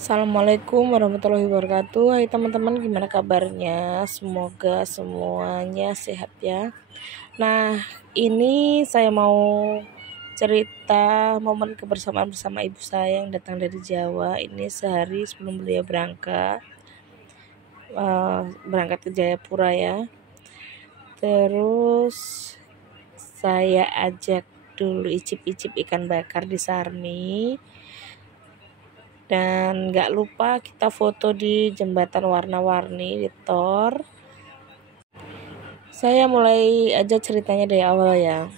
Assalamualaikum warahmatullahi wabarakatuh. Hai teman-teman, gimana kabarnya? Semoga semuanya sehat ya. Nah, ini saya mau cerita momen kebersamaan bersama ibu saya yang datang dari Jawa. Ini sehari sebelum beliau berangkat ke Jayapura ya. Terus saya ajak dulu icip-icip ikan bakar di Sarmi. Dan gak lupa kita foto di jembatan warna-warni di Tor. Saya mulai aja ceritanya dari awal ya.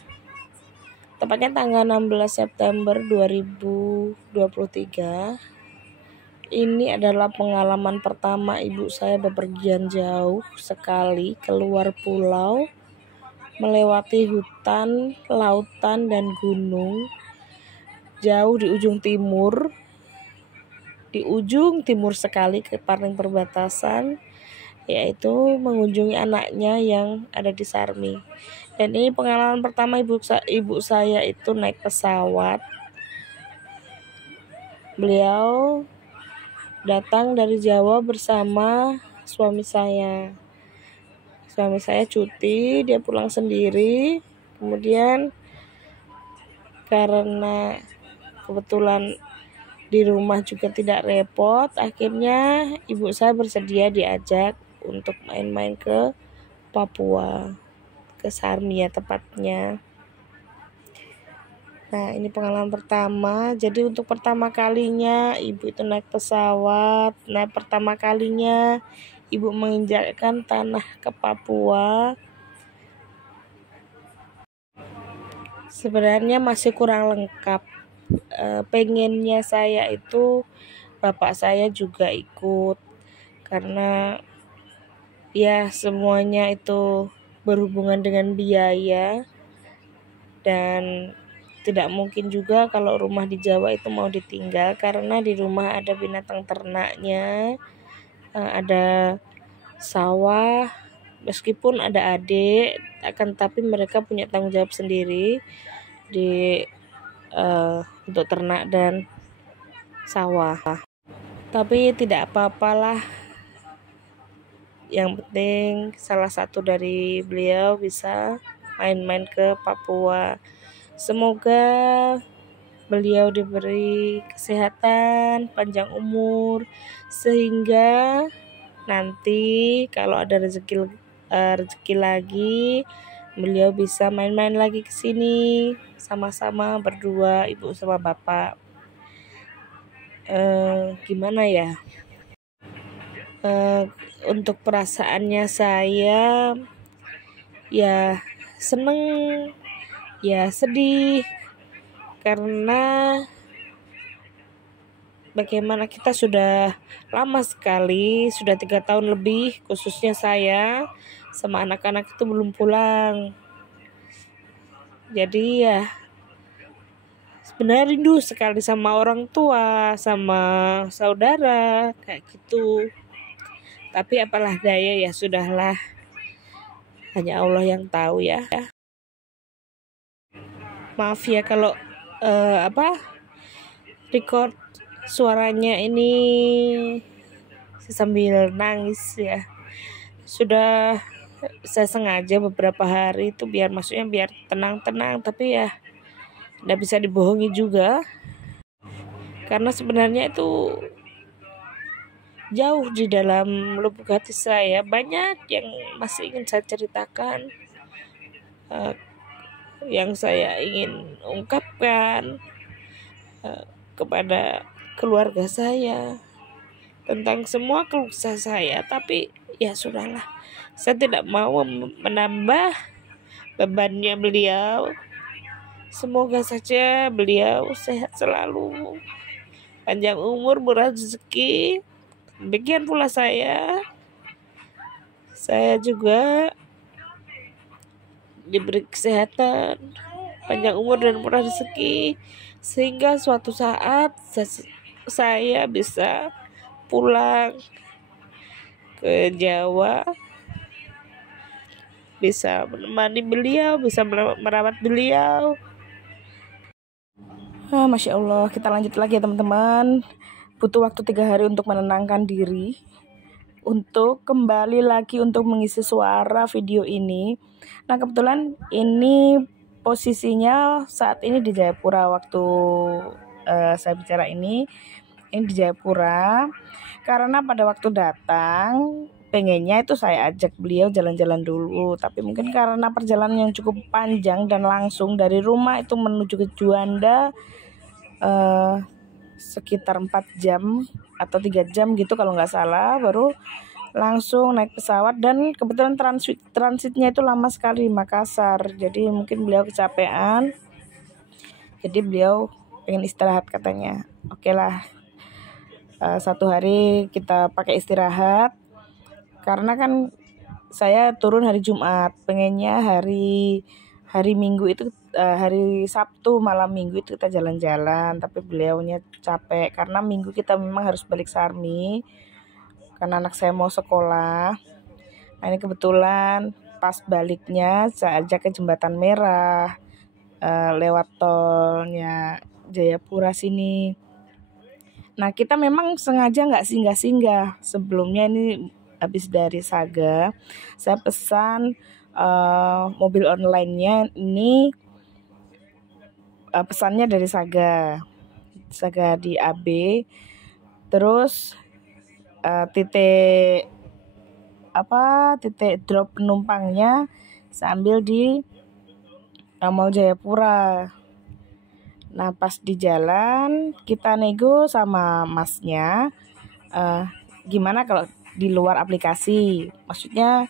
Tepatnya tanggal 16 September 2023. Ini adalah pengalaman pertama ibu saya bepergian jauh sekali keluar pulau, melewati hutan, lautan, dan gunung. Jauh di ujung timur sekali ke paling perbatasan, yaitu mengunjungi anaknya yang ada di Sarmi. Dan ini pengalaman pertama ibu saya itu naik pesawat. Beliau datang dari Jawa bersama suami saya. Suami saya cuti, dia pulang sendiri. Kemudian karena kebetulan di rumah juga tidak repot, akhirnya ibu saya bersedia diajak untuk main-main ke Papua, ke Sarmi ya tepatnya. Nah, ini pengalaman pertama. Jadi untuk pertama kalinya ibu itu naik pesawat. Nah, pertama kalinya ibu menginjakkan tanah ke Papua. Sebenarnya masih kurang lengkap. Pengennya saya itu bapak saya juga ikut, karena ya semuanya itu berhubungan dengan biaya, dan tidak mungkin juga kalau rumah di Jawa itu mau ditinggal, karena di rumah ada binatang ternaknya, ada sawah. Meskipun ada adik, akan tapi mereka punya tanggung jawab sendiri untuk ternak dan sawah. Tapi tidak apa-apalah, yang penting salah satu dari beliau bisa main-main ke Papua. Semoga beliau diberi kesehatan, panjang umur, sehingga nanti kalau ada rezeki lagi, beliau bisa main-main lagi ke sini sama-sama berdua, ibu sama bapak. Gimana ya? Untuk perasaannya saya ya seneng, ya sedih, karena bagaimana kita sudah lama sekali, sudah 3 tahun lebih, khususnya saya sama anak-anak itu belum pulang. Jadi ya sebenarnya rindu sekali sama orang tua, sama saudara, kayak gitu. Tapi apalah daya, ya sudahlah, hanya Allah yang tahu ya. Maaf ya kalau record suaranya ini sambil nangis ya. Sudah saya sengaja beberapa hari itu biar tenang-tenang, tapi ya tidak bisa dibohongi juga, karena sebenarnya itu jauh di dalam lubuk hati saya. Banyak yang masih ingin saya ceritakan, yang saya ingin ungkapkan kepada keluarga saya tentang semua keluh kesah saya. Tapi ya sudahlah, saya tidak mau menambah bebannya beliau. Semoga saja beliau sehat selalu, panjang umur, murah rezeki. Demikian pula saya juga diberi kesehatan, panjang umur, dan murah rezeki, sehingga suatu saat saya bisa pulang ke Jawa, bisa menemani beliau, bisa merawat beliau. Masya Allah, kita lanjut lagi ya teman-teman. butuh waktu 3 hari untuk menenangkan diri, untuk kembali lagi untuk mengisi suara video ini. Nah kebetulan ini posisinya saat ini di Jayapura waktu saya bicara ini di Jayapura, karena pada waktu datang pengennya itu saya ajak beliau jalan-jalan dulu, tapi mungkin karena perjalanan yang cukup panjang dan langsung dari rumah itu menuju ke Juanda sekitar 4 jam atau 3 jam gitu kalau nggak salah, baru langsung naik pesawat. Dan kebetulan transitnya itu lama sekali di Makassar, jadi mungkin beliau kecapean, jadi beliau pengen istirahat katanya. Oke lah, 1 hari kita pakai istirahat, karena kan saya turun hari Jumat, pengennya hari Minggu itu hari Sabtu malam Minggu itu kita jalan-jalan, tapi beliaunya capek karena Minggu kita memang harus balik Sarmi karena anak saya mau sekolah. Nah ini kebetulan pas baliknya saya ajak ke Jembatan Merah, lewat tolnya Jayapura sini. Nah kita memang sengaja nggak singgah-singgah. Sebelumnya ini habis dari Saga, saya pesan mobil online-nya ini, pesannya dari Saga di AB. Terus titik drop penumpangnya saya ambil di Mall Jayapura. Nah pas di jalan kita nego sama masnya, gimana kalau di luar aplikasi, maksudnya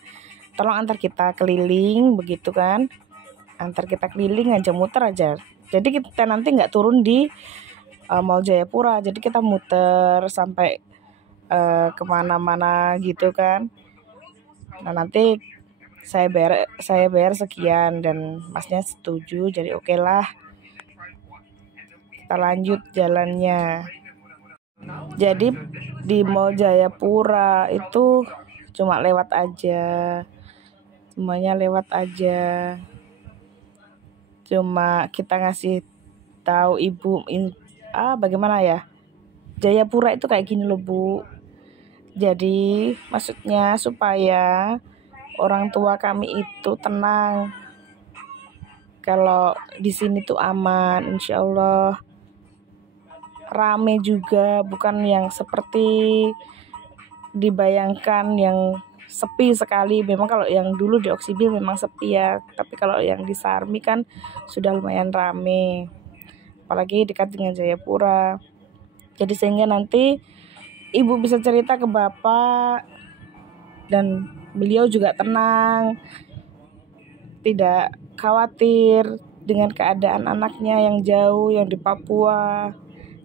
tolong antar kita keliling begitu kan, antar kita keliling aja, muter aja. Jadi kita nanti nggak turun di Mall Jayapura, jadi kita muter sampai kemana-mana gitu kan. Nah nanti saya bayar sekian, dan masnya setuju, jadi oke lah, kita lanjut jalannya. Jadi di Mall Jayapura itu cuma lewat aja, semuanya lewat aja. Cuma kita ngasih tahu ibu bagaimana ya, Jayapura itu kayak gini loh Bu. Jadi maksudnya supaya orang tua kami itu tenang, kalau di sini tuh aman, insya Allah. Rame juga, bukan yang seperti dibayangkan yang sepi sekali. Memang kalau yang dulu di Oksibil memang sepi ya, tapi kalau yang di Sarmi kan sudah lumayan rame, apalagi dekat dengan Jayapura. Jadi sehingga nanti ibu bisa cerita ke bapak dan beliau juga tenang, tidak khawatir dengan keadaan anaknya yang jauh, yang di Papua.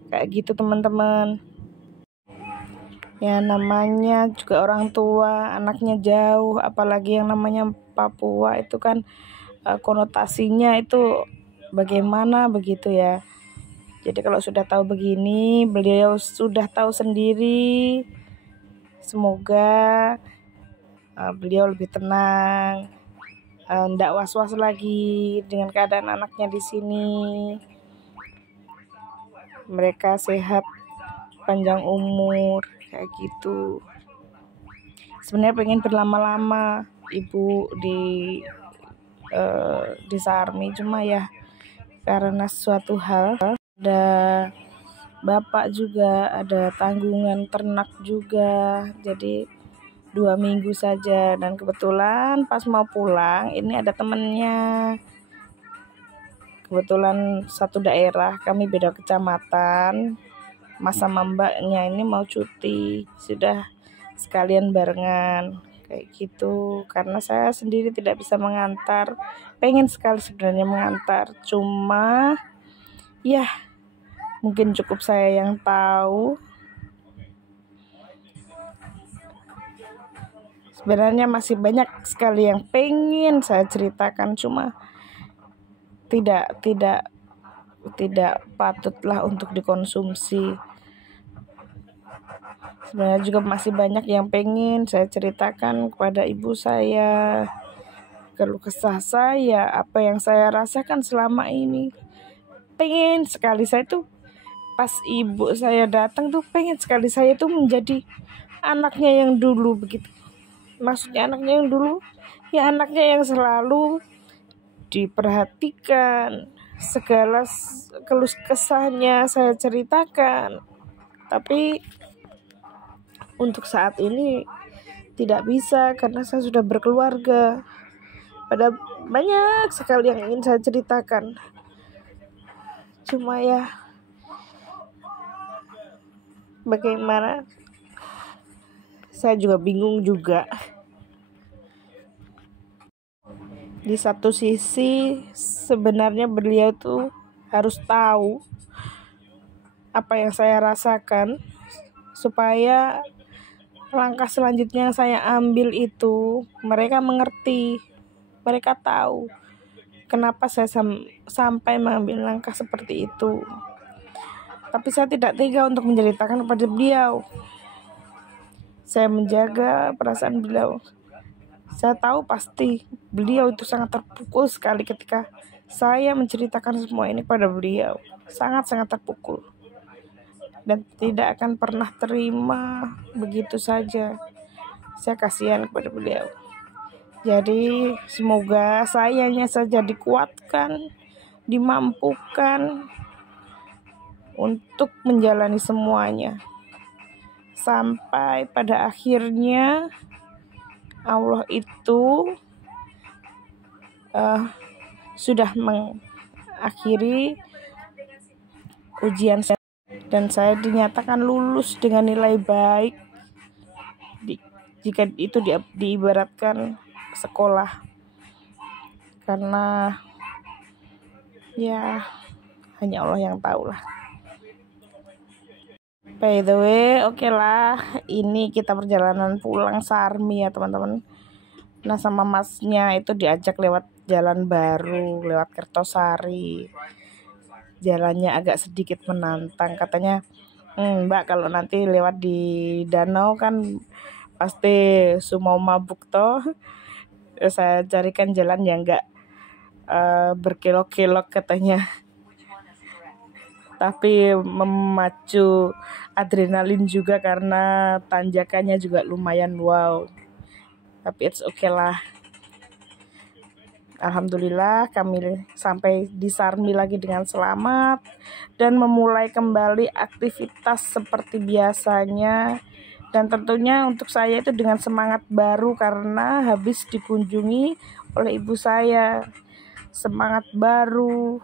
Kayak gitu teman-teman. Ya namanya juga orang tua, anaknya jauh, apalagi yang namanya Papua itu kan konotasinya itu bagaimana begitu ya. Jadi kalau sudah tahu begini, beliau sudah tahu sendiri. Semoga beliau lebih tenang, ndak was-was lagi dengan keadaan anaknya di sini. Mereka sehat, panjang umur, kayak gitu. Sebenarnya pengen berlama-lama ibu di Sarmi, cuma ya karena suatu hal, ada bapak juga, ada tanggungan ternak juga, jadi 2 minggu saja. Dan kebetulan pas mau pulang ini ada temennya, kebetulan satu daerah, kami beda kecamatan. Mas sama mbaknya ini mau cuti, sudah sekalian barengan kayak gitu. Karena saya sendiri tidak bisa mengantar, pengen sekali sebenarnya mengantar, cuma ya mungkin cukup saya yang tahu. Sebenarnya masih banyak sekali yang pengen saya ceritakan, cuma tidak patutlah untuk dikonsumsi. Sebenarnya juga masih banyak yang pengen saya ceritakan kepada ibu saya, keluh kesah saya, apa yang saya rasakan selama ini. Pengen sekali, saya tuh pas ibu saya datang tuh pengen sekali saya tuh menjadi anaknya yang dulu begitu. Maksudnya anaknya yang dulu, ya anaknya yang selalu diperhatikan, segala keluh kesahnya saya ceritakan. Tapi untuk saat ini tidak bisa karena saya sudah berkeluarga. Ada banyak sekali yang ingin saya ceritakan. Cuma ya bagaimana, saya juga bingung juga. Di satu sisi sebenarnya beliau tuh harus tahu apa yang saya rasakan supaya langkah selanjutnya yang saya ambil itu mereka mengerti, mereka tahu kenapa saya sampai mengambil langkah seperti itu. Tapi saya tidak tega untuk menceritakan kepada beliau. Saya menjaga perasaan beliau. Saya tahu pasti beliau itu sangat terpukul sekali ketika saya menceritakan semua ini pada beliau. Sangat-sangat terpukul. Dan tidak akan pernah terima begitu saja. Saya kasihan kepada beliau. Jadi semoga sayanya saja dikuatkan, dimampukan untuk menjalani semuanya. Sampai pada akhirnya Allah itu sudah mengakhiri ujian saya dan saya dinyatakan lulus dengan nilai baik jika itu diibaratkan sekolah, karena ya hanya Allah yang tahu lah. By the way, oke lah, ini kita perjalanan pulang Sarmi ya teman-teman. Nah sama masnya itu diajak lewat jalan baru, lewat Kertosari. Jalannya agak sedikit menantang, katanya Mbak kalau nanti lewat di danau kan pasti semua mabuk toh. Saya carikan jalan yang enggak berkelok-kelok katanya, tapi memacu adrenalin juga karena tanjakannya juga lumayan wow. Tapi it's okay lah. Alhamdulillah kami sampai di Sarmi lagi dengan selamat dan memulai kembali aktivitas seperti biasanya. Dan tentunya untuk saya itu dengan semangat baru karena habis dikunjungi oleh ibu saya. Semangat baru,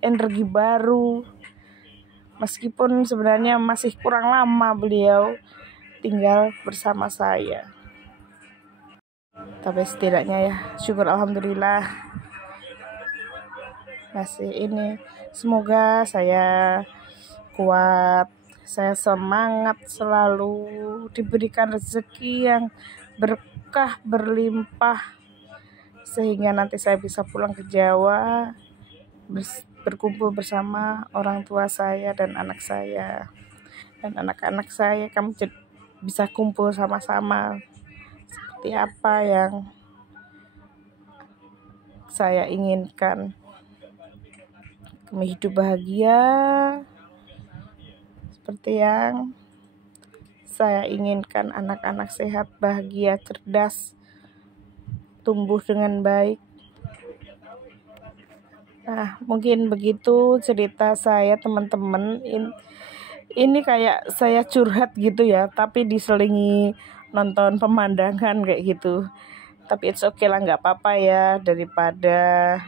energi baru. Meskipun sebenarnya masih kurang lama beliau tinggal bersama saya. Tapi setidaknya ya syukur alhamdulillah masih ini. Semoga saya kuat, saya semangat selalu, diberikan rezeki yang berkah berlimpah sehingga nanti saya bisa pulang ke Jawa berkumpul bersama orang tua saya dan anak saya dan anak-anak saya. Kami bisa kumpul sama-sama seperti apa yang saya inginkan. Kami hidup bahagia seperti yang saya inginkan, anak-anak sehat, bahagia, cerdas, tumbuh dengan baik. Nah, mungkin begitu cerita saya teman-teman. Ini kayak saya curhat gitu ya, tapi diselingi nonton pemandangan kayak gitu. Tapi it's okay lah, nggak apa-apa ya, daripada.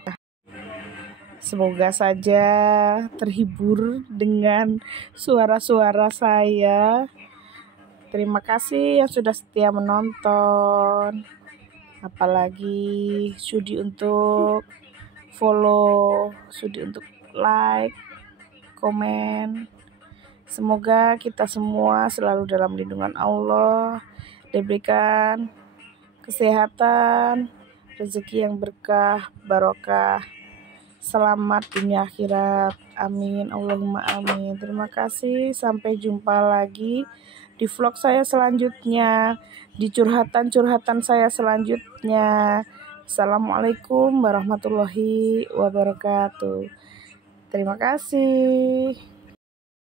Semoga saja terhibur dengan suara-suara saya. Terima kasih yang sudah setia menonton. Apalagi sudi untuk follow, sudi untuk like, komen. Semoga kita semua selalu dalam lindungan Allah, diberikan kesehatan, rezeki yang berkah, barokah, selamat dunia akhirat. Amin, Allahumma amin. Terima kasih, sampai jumpa lagi di vlog saya selanjutnya, di curhatan-curhatan saya selanjutnya. Assalamualaikum warahmatullahi wabarakatuh. Terima kasih.